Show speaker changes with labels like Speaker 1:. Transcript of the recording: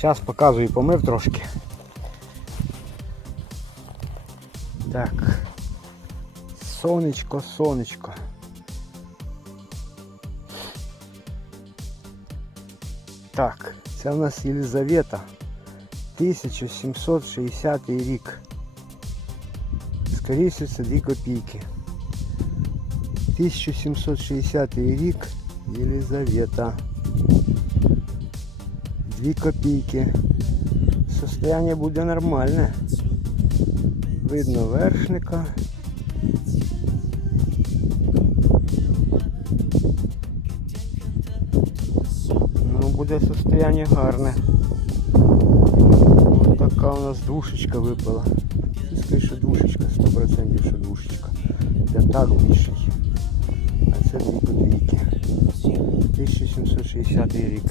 Speaker 1: Зараз показую, помив трошки. Так. Сонечко, сонечко. Так, це в нас Єлизавета. 1760 рік. Скоріше це 2 копійки. 1760 рік Єлизавета. 2 копійки. Состояние буде нормальне. Видно вершника. Ну, буде состояние гарне. Ось така у нас душечка випала. Що душечка, 100% що душечка. П'ятак більший. 1760 рік.